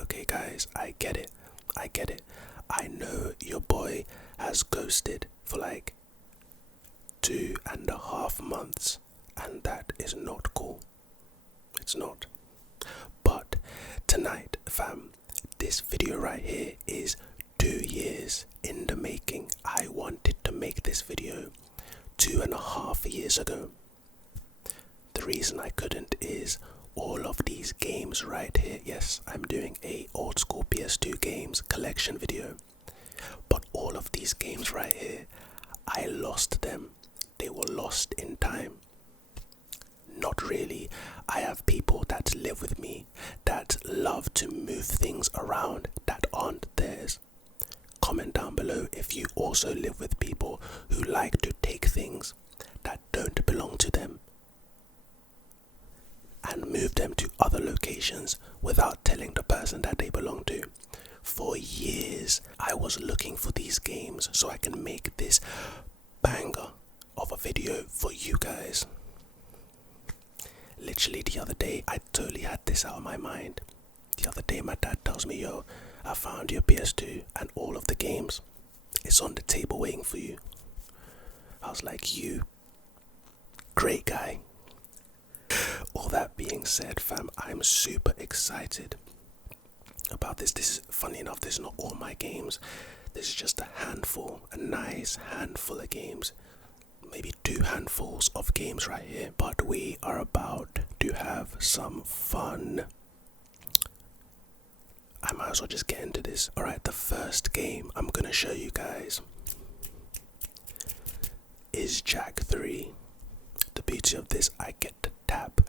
Okay, guys, I get it. I know your boy has ghosted for like 2.5 months, and that is not cool. It's not. But tonight, fam, this video right here is 2 years in the making. I wanted to make this video 2.5 years ago. The reason I couldn't is all of these games right here. Yes, I'm doing a old school PS2 games collection video. But all of these games right here, I lost them. They were lost in time. Not really. I have people that live with me that love to move things around that aren't theirs. Comment down below if you also live with people who like to take things that don't belong to them and move them to other locations without telling the person that they belong to. For years, I was looking for these games so I can make this banger of a video for you guys. Literally the other day, I totally had this out of my mind. The other day, my dad tells me, yo, I found your PS2 and all of the games. It's on the table waiting for you. I was like, you great guy. All that being said, fam, I'm super excited about this. This is, funny enough, this is not all my games. This is just a nice handful of games. Maybe 2 handfuls of games right here. But we are about to have some fun. I might as well just get into this. Alright, the first game I'm gonna show you guys is Jak 3. The beauty of this, I get to tap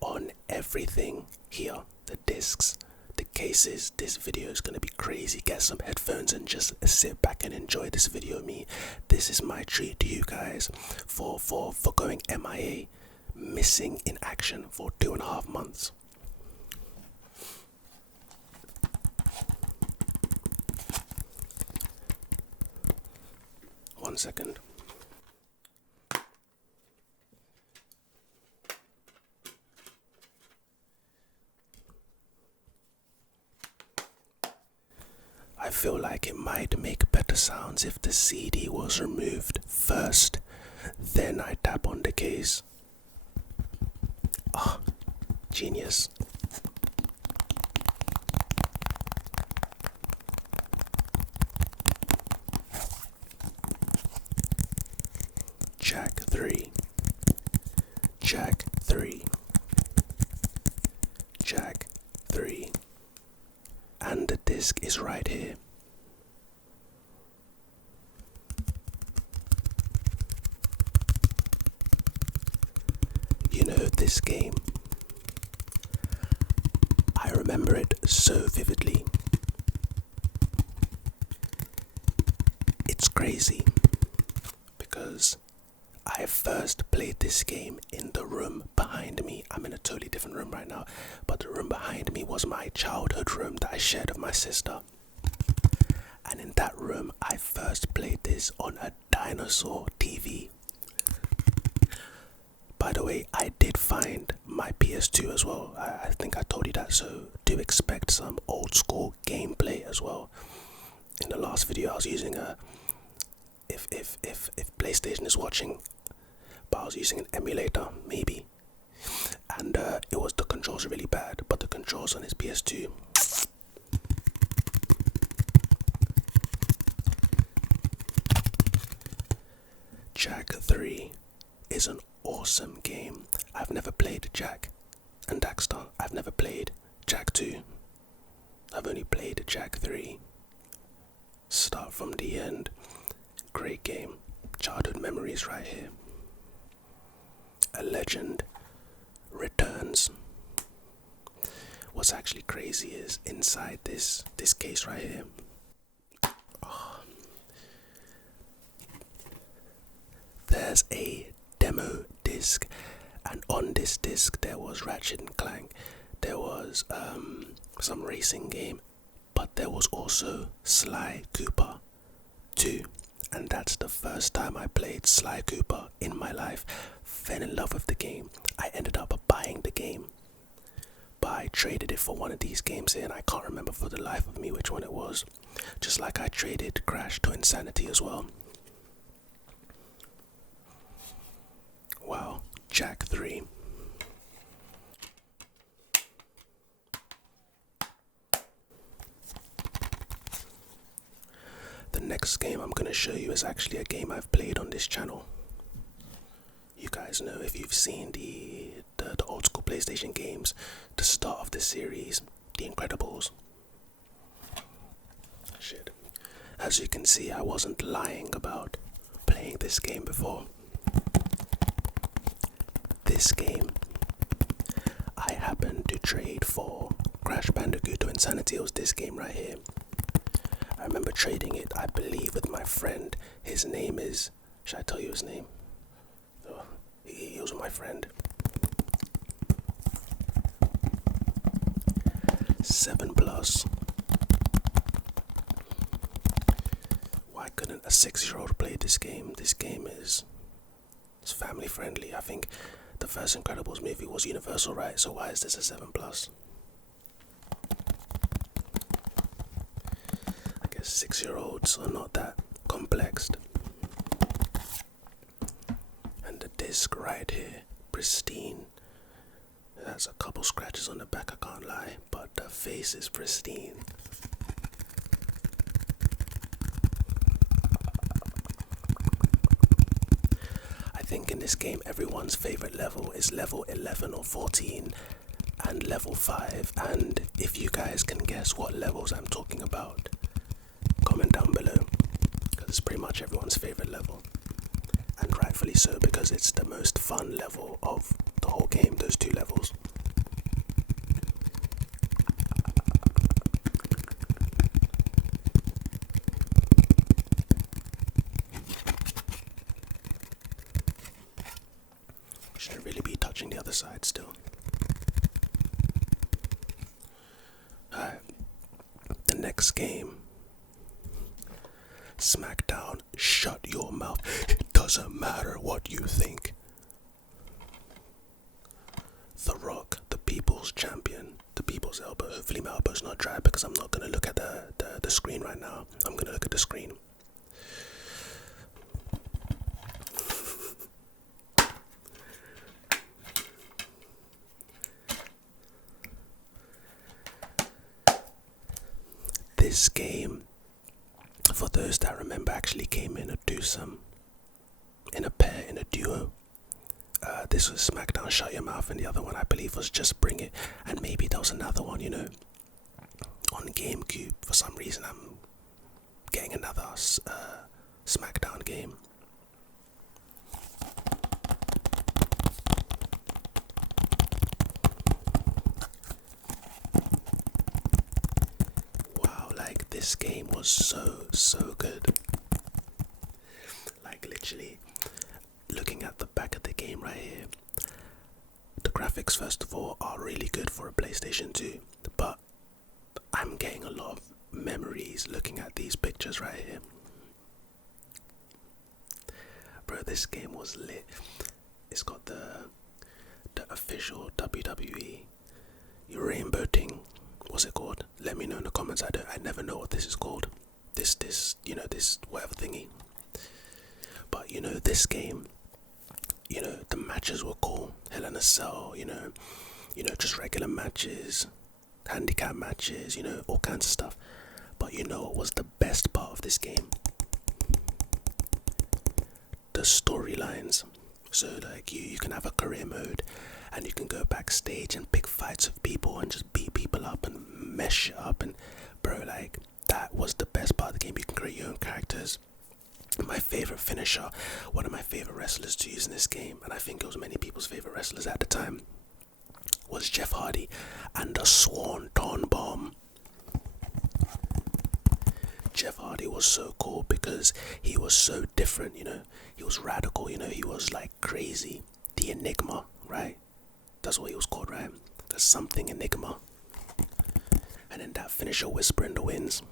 on everything here. The discs, the cases. This video is gonna be crazy. Get some headphones and just sit back and enjoy this video with me. This is my treat to you guys for going MIA, missing in action for 2.5 months. One second. I feel like it might make better sounds if the CD was removed first, then I tap on the case. Ah, genius. Jak 3. Jak 3. Jak 3. And the disc is right here. You know, this game, I remember it so vividly. It's crazy because I first played this game in the room behind me. I'm in a totally different room right now, but the room behind me was my childhood room that I shared with my sister. And in that room, I first played this on a dinosaur TV. By the way, I did find my PS2 as well. I think I told you that, so do expect some old school gameplay as well. In the last video, I was using a, if PlayStation is watching, but I was using an emulator, maybe. And the controls are really bad, but the controls on his PS2, Jak 3 is an awesome game. I've never played Jak and Daxter. I've never played Jak 2. I've only played Jak 3. Start from the end. Great game. Childhood memories right here. A legend returns. What's actually crazy is inside this case right here. There's a demo disc, and on this disc there was Ratchet and Clank. There was some racing game, but there was also Sly Cooper 2. And that's the first time I played Sly Cooper in my life. Fell in love with the game. I ended up buying the game. But I I traded it for one of these games here, and I can't remember for the life of me which one it was. Just like I traded Crash to Insanity as well. Wow, Jack 3. The next game I'm going to show you is actually a game I've played on this channel. You guys know, if you've seen the old school PlayStation games, the start of the series, The Incredibles. Shit. As you can see, I wasn't lying about playing this game before. This game I happened to trade for Crash Bandicoot to Insanity. It was this game right here. I remember trading it, I believe, with my friend. His name is... Should I tell you his name? Oh, he was my friend. 7+. Why couldn't a 6-year-old play this game? This game is family friendly. I think the first Incredibles movie was Universal, right? So why is this a 7+? I guess 6-year-olds are not that complexed. And the disc right here, pristine. There's a couple scratches on the back, I can't lie, but the face is pristine. I think in this game everyone's favorite level is level 11 or 14 and level 5, and if you guys can guess what levels I'm talking about, comment down below, because it's pretty much everyone's favorite level, and rightfully so, because it's the most fun level of the whole game, those two levels. Shouldn't really be touching the other side still. Alright, the next game, SmackDown, shut your mouth. It doesn't matter what you think. The Rock, the People's Champion, the People's Elbow. Hopefully my elbow's not dry because I'm not going to look at the screen right now. I'm going to look at the screen. This game, for those that remember, actually came in a twosome, in a pair, in a duo. This was SmackDown Shut Your Mouth, and the other one I believe was Just Bring It, and maybe there was another one, you know, on GameCube. For some reason I'm getting another SmackDown game. Wow, like this game was so good. Like literally, looking at the back of the game right here, the graphics first of all are really good for a PlayStation 2, but I'm getting a lot of memories looking at these pictures right here. Bro, this game was lit. It's got the official WWE rainbow thing. What's it called? Let me know in the comments. I never know what this is called. This you know, this whatever thingy. But you know, this game, you know, the matches were cool. Hell in a Cell, you know, just regular matches, handicap matches, you know, all kinds of stuff. But you know what was the best part of this game? The storylines. So like you can have a career mode, and you can go backstage and pick fights with people and just beat people up and mess shit up, and bro, like that was the best part of the game. You can create your own characters. My favorite finisher, one of my favorite wrestlers to use in this game, and I think it was many people's favorite wrestlers at the time, was Jeff Hardy and the Swanton Bomb. Jeff Hardy was so cool because he was so different, you know. He was radical, you know. He was like crazy. The Enigma, right? That's what he was called, right? The something Enigma. And then that finisher, Whisper in the Winds.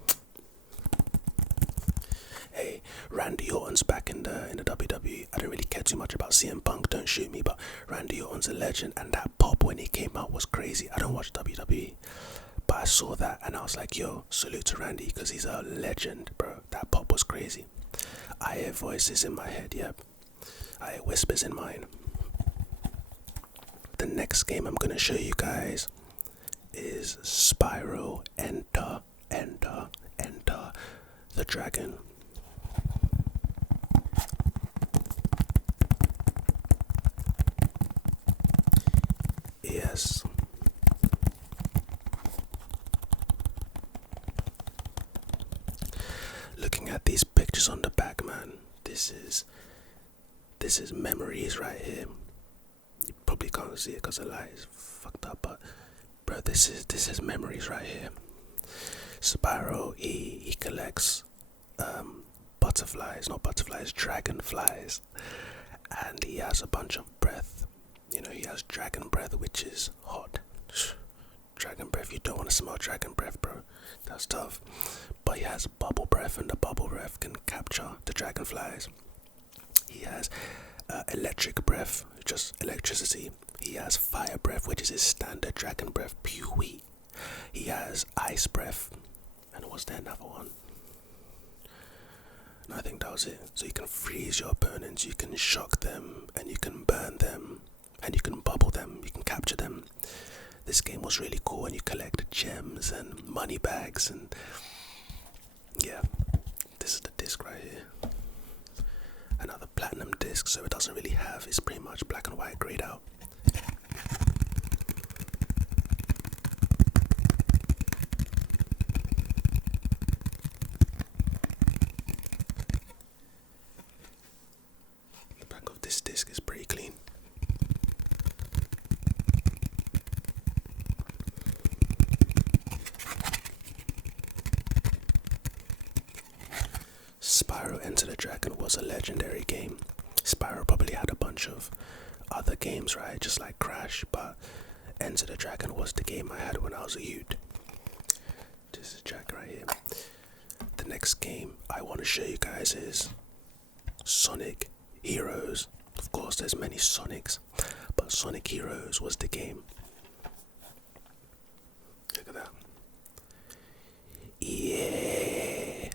Hey, Randy Orton's back in the WWE. I don't really care too much about CM Punk, don't shoot me, but Randy Orton's a legend, and that pop when he came out was crazy. I don't watch WWE, but I saw that and I was like, yo, salute to Randy, because he's a legend, bro. That pop was crazy. I hear voices in my head, yep. I hear whispers in mine. The next game I'm gonna show you guys is Spyro Enter the Dragon. Yes. Looking at these pictures on the back, man, this is memories right here. You probably can't see it because the light is fucked up, but bro, this is memories right here. Spyro, he collects dragonflies, and he has a bunch of breath. You know, he has dragon breath, which is hot. Dragon breath, you don't want to smell dragon breath, bro. That's tough. But he has bubble breath, and the bubble breath can capture the dragonflies. He has electric breath, just electricity. He has fire breath, which is his standard dragon breath. Pewee. He has ice breath. And was there another one? And I think that was it. So you can freeze your opponents, you can shock them, and you can burn them, and you can bubble them, you can capture them. This game was really cool, and you collect gems and money bags, and yeah, this is the disc right here. Another platinum disc, so it doesn't really have, it's pretty much black and white grayed out. The back of this disc is pretty clean. Spyro Enter the Dragon was a legendary game. Spyro probably had a bunch of other games, right? Just like Crash, but Enter the Dragon was the game I had when I was a youth. This is Jack right here. The next game I want to show you guys is Sonic Heroes. Of course, there's many Sonics, but Sonic Heroes was the game. Look at that. Yeah.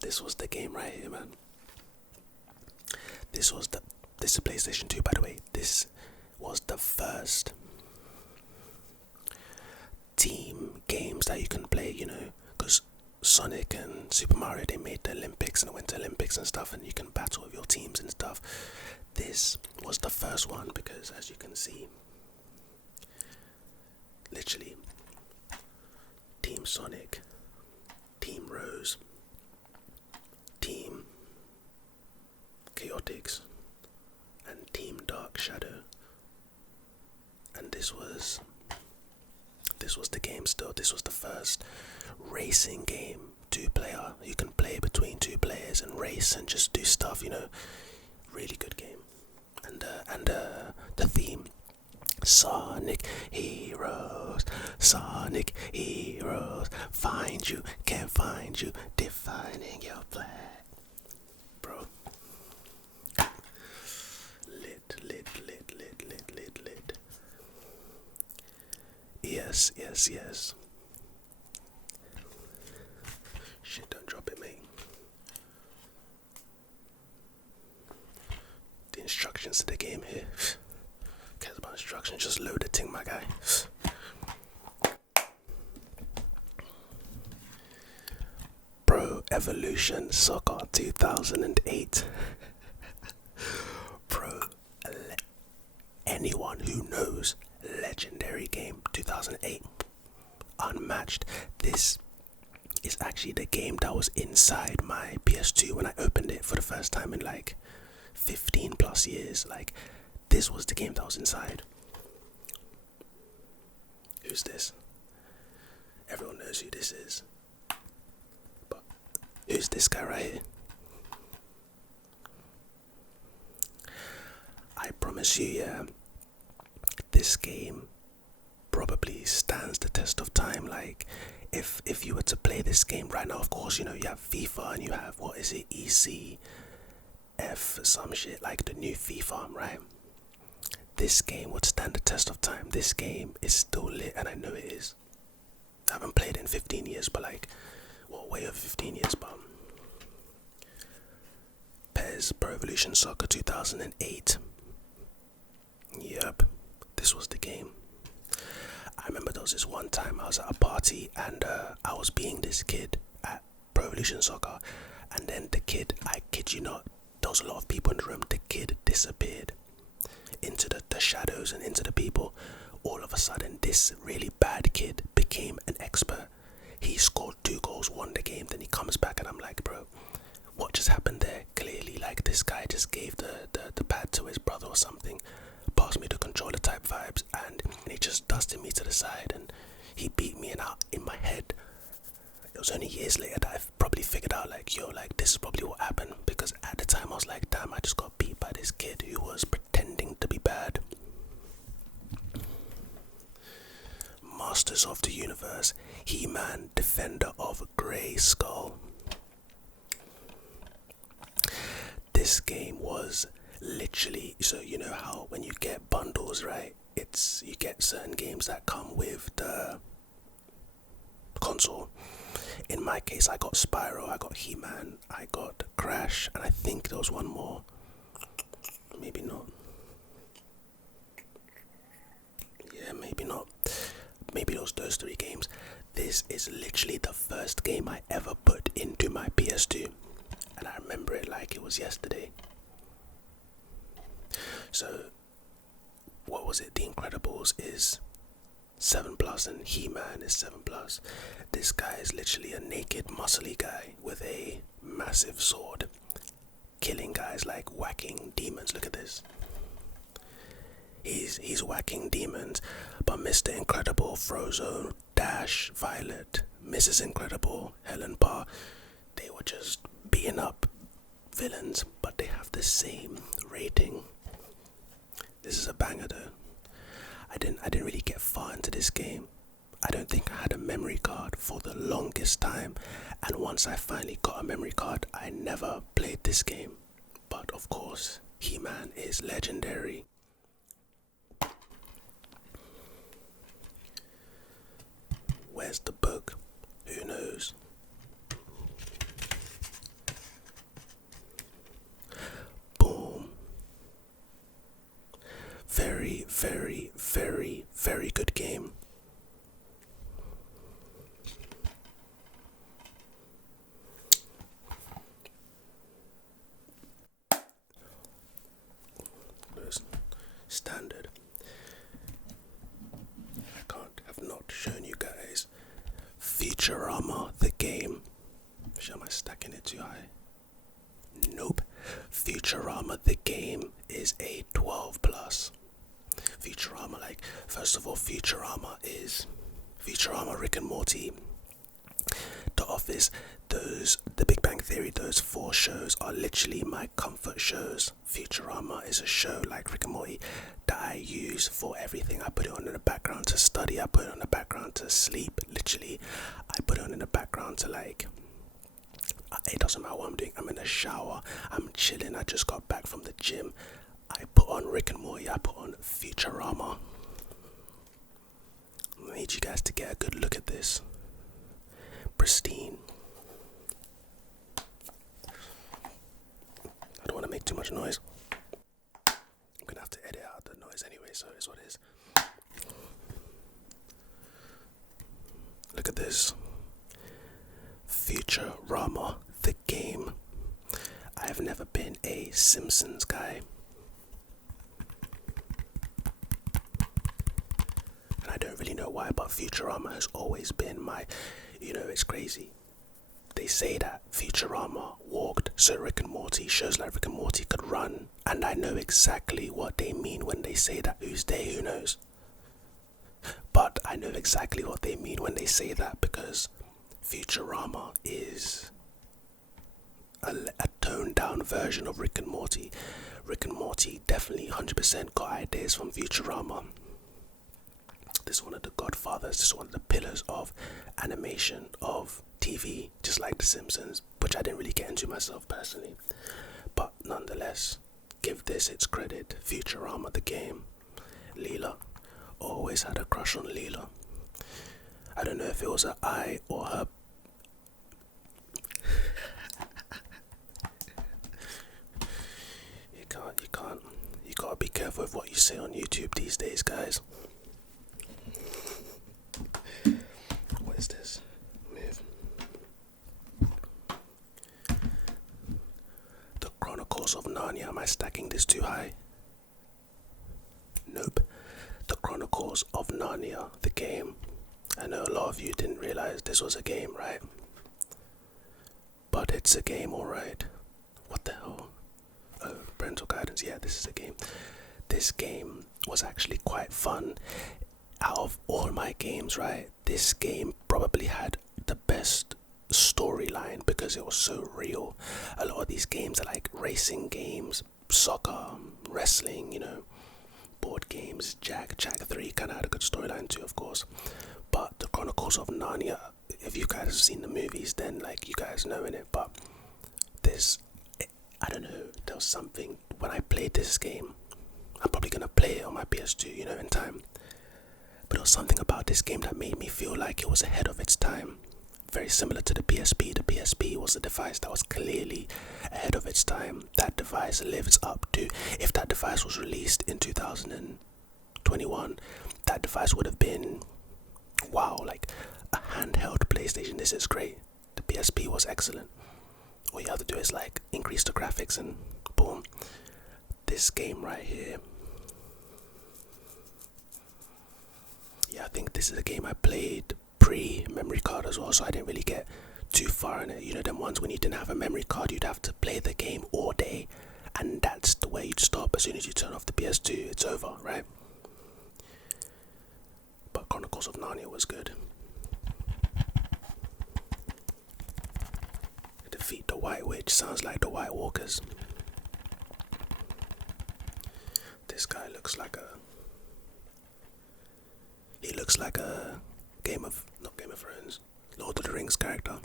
This was the game right here, man. This is PlayStation 2, by the way. This was the first team games that you can play, you know, because Sonic and Super Mario, they made the Olympics and the Winter Olympics and stuff, and you can battle with your teams and stuff. This was the first one because, as you can see, literally, Team Sonic, Team Rose, Team Chaotix, and Team Dark Shadow. And this was the game still. This was the first racing game, 2-player. You can play between 2 players and race and just do stuff, you know. Really good game. And the theme, Sonic Heroes, Sonic Heroes, find you, can't find you, defining your flag. Bro. Lit. Yes. Shit, don't drop it, mate. The instructions to the game here. Cares about instructions, just load the thing, my guy. Pro Evolution Soccer 2008. Bro, anyone who knows, legendary game, 2008, unmatched. This is actually the game that was inside my PS2 when I opened it for the first time in like 15 plus years. Like, this was the game that was inside. Who's this? Everyone knows who this is. But who's this guy right here? I promise you, yeah, this game probably stands the test of time. Like, if you were to play this game right now, of course, you know, you have FIFA and you have, what is it, ECF, some shit, like the new FIFA, right? This game would stand the test of time. This game is still lit, and I know it is. I haven't played it in 15 years, but like, well, way over 15 years, but PES Pro Evolution Soccer 2008. Yep, this was the game. I remember there was this one time I was at a party and I was being this kid at Pro Evolution Soccer, and then the kid, I kid you not, there was a lot of people in the room, the kid disappeared into the shadows and into the people. All of a sudden, this really bad kid became an expert. He scored 2 goals, won the game, then he comes back and I'm like, bro, what just happened there? Clearly, like, this guy just gave the pad to his brother or something, passed me the controller type vibes, and he just dusted me to the side and he beat me. And out in my head, it was only years later that I probably figured out, like, yo, like, this is probably what happened, because at the time I was like, damn, I just got beat by this kid who was pretending to be bad. Masters of the Universe, He-Man, Defender of Grey Skull. This game was literally, so you know how when you get bundles, right, it's, you get certain games that come with the console. In my case, I got Spyro, I got He-Man, I got Crash, and I think there was one more. Maybe not. Yeah, maybe not. Maybe those 3 games. This is literally the first game I ever put into my PS2, and I remember it like it was yesterday. So, what was it? The Incredibles is 7+, and He-Man is 7+. This guy is literally a naked, muscly guy with a massive sword, killing guys, like whacking demons. Look at this. He's whacking demons, but Mr. Incredible, Frozone, Dash, Violet, Mrs. Incredible, Helen Parr, they were just beating up villains, but they have the same rating. This is a banger though. I didn't really get far into this game. I don't think I had a memory card for the longest time, and once I finally got a memory card, I never played this game. But of course, He-Man is legendary. Where's the book? Who knows? Boom. Very, very, very, very good game. Standard. Have not shown you guys Futurama the game. Am I stacking it too high? Nope. Futurama the game is a 12+. Futurama, like, first of all, Futurama is Futurama, Rick and Morty, The Office, The Big Bang Theory, those 4 shows are literally my comfort shows. Futurama is a show like Rick and Morty that I use for everything. I put it on in the background to study, I put it on in the background to sleep, literally. I put it on in the background to, like, it doesn't matter what I'm doing. I'm in the shower, I'm chilling, I just got back from the gym. I put on Rick and Morty, I put on Futurama. I need you guys to get a good look at this. Pristine. I don't want to make too much noise. I'm gonna have to edit out the noise anyway, so it's what it is. Look at this. Futurama the game. I have never been a Simpsons guy. And I don't really know why, but Futurama has always been my, you know, it's crazy. They say that Futurama walked so Rick and Morty, shows like Rick and Morty, could run. And I know exactly what they mean when they say that. Who's they? Who knows? But I know exactly what they mean when they say that, because Futurama is a toned down version of Rick and Morty. Rick and Morty definitely 100% got ideas from Futurama. This is one of the godfathers. This is one of the pillars of animation, of TV, just like The Simpsons, which I didn't really get into myself personally. But nonetheless, give this its credit. Futurama, the game. Leela. Always had a crush on Leela. I don't know if it was her eye or her... You gotta be careful with what you say on YouTube these days, guys. What is this? Move. The Chronicles of Narnia. Am I stacking this too high? Nope. The Chronicles of Narnia, the game. I know a lot of you didn't realize this was a game, right? But it's a game, alright. What the hell? Oh, parental guidance. Yeah, this is a game. This game was actually quite fun. Out of all my games, right, this game probably had the best storyline because it was so real. A lot of these games are like racing games, soccer, wrestling, you know, board games. Jack 3 kind of had a good storyline too, of course. But the Chronicles of Narnia, if you guys have seen the movies, then like you guys know in it. But this, I don't know, there was something when I played this game. I'm probably gonna play it on my PS2, you know, in time. But there was something about this game that made me feel like it was ahead of its time. Very similar to the PSP. The PSP was a device that was clearly ahead of its time. That device lives up to, if that device was released in 2021, that device would have been, wow, like a handheld PlayStation. This is great. The PSP was excellent. All you have to do is like increase the graphics and boom. This game right here. Yeah, I think this is a game I played pre-memory card as well, so I didn't really get too far in it. You know, them ones when you didn't have a memory card, you'd have to play the game all day, and that's the way you'd stop. As soon as you turn off the PS2, it's over, right? But Chronicles of Narnia was good. Defeat the White Witch sounds like the White Walkers. This guy looks like a... He looks like a not Game of Thrones, Lord of the Rings character.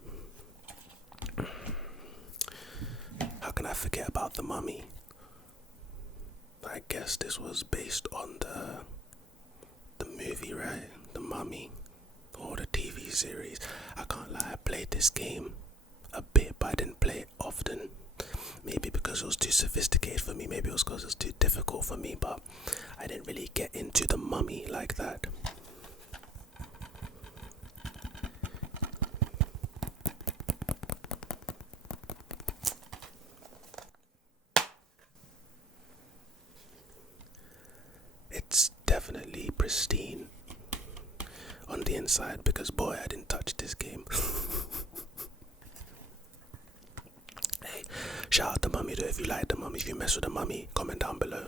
How can I forget about The Mummy? I guess this was based on the movie, right? The Mummy, or the TV series. I can't lie, I played this game a bit, but I didn't play it often. Maybe because it was too sophisticated for me, maybe it was because it was too difficult for me, but I didn't really get into The Mummy like that. It's definitely pristine on the inside because boy, I didn't touch this game. Hey, shout out The Mummy though if you like The Mummy, if you mess with The Mummy, comment down below.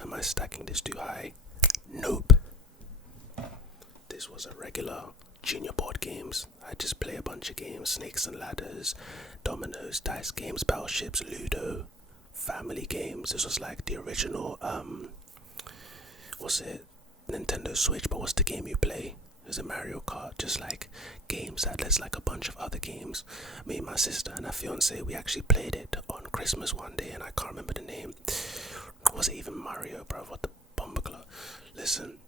Am I stacking this too high? Nope. This was a regular junior board games. I just play a bunch of games, Snakes and Ladders, Dominoes, dice games, battleships, Ludo, family games. This was like the original, what's it, Nintendo Switch, but what's the game you play? It was a Mario Kart, just like games that there's like a bunch of other games. Me and my sister and her fiance, we actually played it on Christmas one day, and I can't remember the name. Was it even Mario, bro? What the bumbleclot? Listen,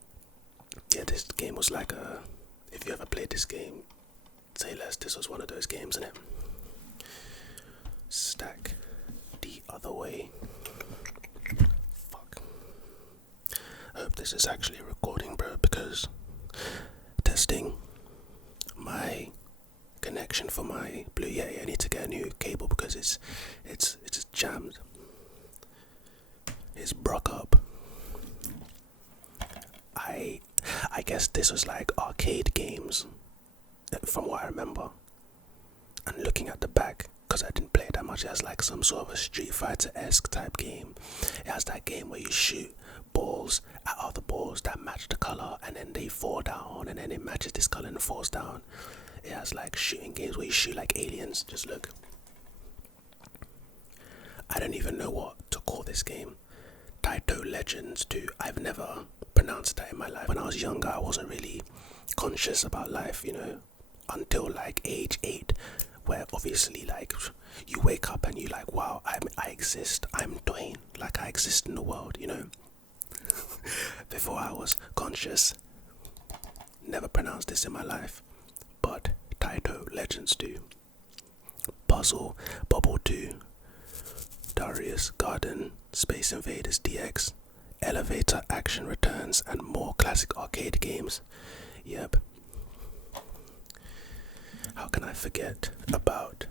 yeah, this game was like a, if you ever played this game, say less, this was one of those games, innit? Stack the other way. Fuck. I hope this is actually recording, bro, because testing my connection for my Blue Yeti. I need to get a new cable because it's jammed. It's broke up. I guess this was like arcade games from what I remember. And looking at the back, because I didn't play it that much, it has like some sort of a Street Fighter-esque type game. It has that game where you shoot balls at other balls that match the color, and then they fall down, and then it matches this color and falls down. It has like shooting games where you shoot like aliens. Just look. I don't even know what to call this game. Taito Legends 2. I've never pronounced that in my life. When I was younger, I wasn't really conscious about life, you know, until like age 8, where obviously like you wake up and you're like, wow, I exist, I'm Dwayne, like I exist in the world, you know. Before I was conscious, never pronounced this in my life, but Taito Legends 2, Puzzle, Bubble 2, Darius Garden, Space Invaders DX, Elevator Action Returns, and more classic arcade games. Yep. How can I forget about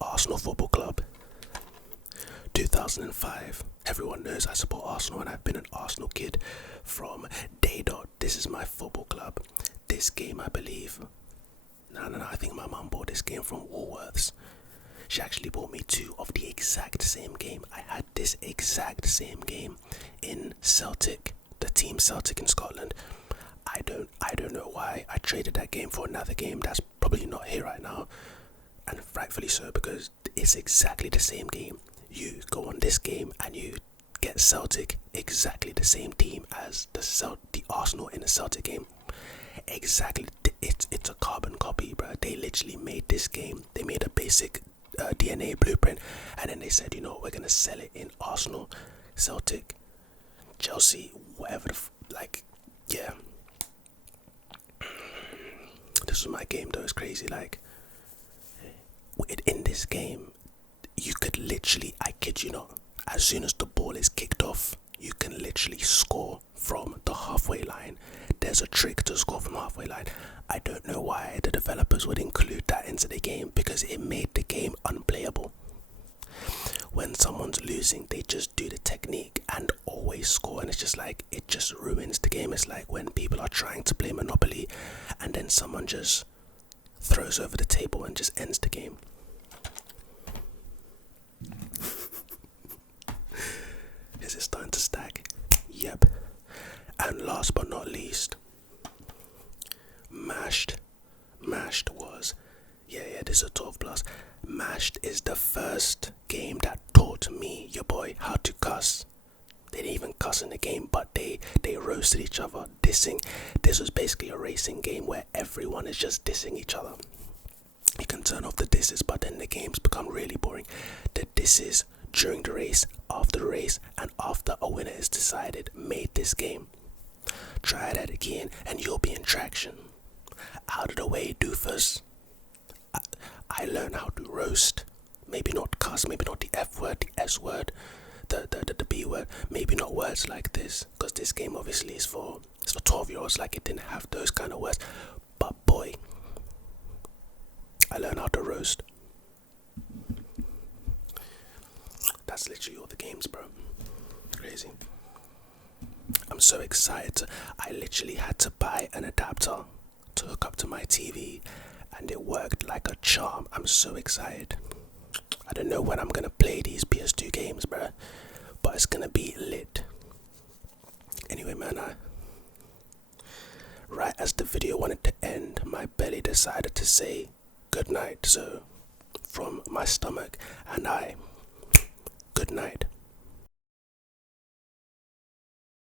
Arsenal Football Club? 2005. Everyone knows I support Arsenal, and I've been an Arsenal kid from day dot. This is my football club. This game, I believe. No, I think my mum bought this game from Woolworths. She actually bought me 2 of the exact same game. I had this exact same game in Celtic, the team Celtic in Scotland. I don't know why I traded that game for another game that's probably not here right now, and rightfully so, because it's exactly the same game. You go on this game and you get Celtic, exactly the same team as the Arsenal in the Celtic game. Exactly, it's a carbon copy, bro. They literally made this game. They made a basic DNA blueprint, and then they said, you know, we're gonna sell it in Arsenal, Celtic, Chelsea, whatever yeah. This was my game though. It's crazy. Like, in this game, you could literally, I kid you not, as soon as the ball is kicked off, you can literally score from the halfway line. There's a trick to score from the halfway line. I don't know why the developers would include that into the game, because it made the game unplayable. When someone's losing, they just do the technique and always score, and it's just like, it just ruins the game. It's like when people are trying to play Monopoly and then someone just throws over the table and just ends the game. Is it starting to stack? Yep. And last but not least, Mashed was, this is a 12 plus. Mashed is the first game that taught me, your boy, how to cuss. They didn't even cuss in the game, but they roasted each other, dissing. This was basically a racing game where everyone is just dissing each other. You can turn off the disses, but then the games become really boring. The disses during the race, after the race, and after a winner is decided made this game. Try that again and you'll be in traction. Out of the way, doofus. I learned how to roast. Maybe not cuss, maybe not the F word, the S word, the B word. Maybe not words like this, because this game obviously is for 12-year-olds. Like, it didn't have those kind of words. But boy, I learned how to roast. That's literally all the games, bro. Crazy. I'm so excited. I literally had to buy an adapter to hook up to my TV, and it worked like a charm. I'm so excited. I don't know when I'm gonna play these PS2 games, bro, but it's gonna be lit. Anyway, man, right as the video wanted to end, my belly decided to say good night. So, from my stomach and good night.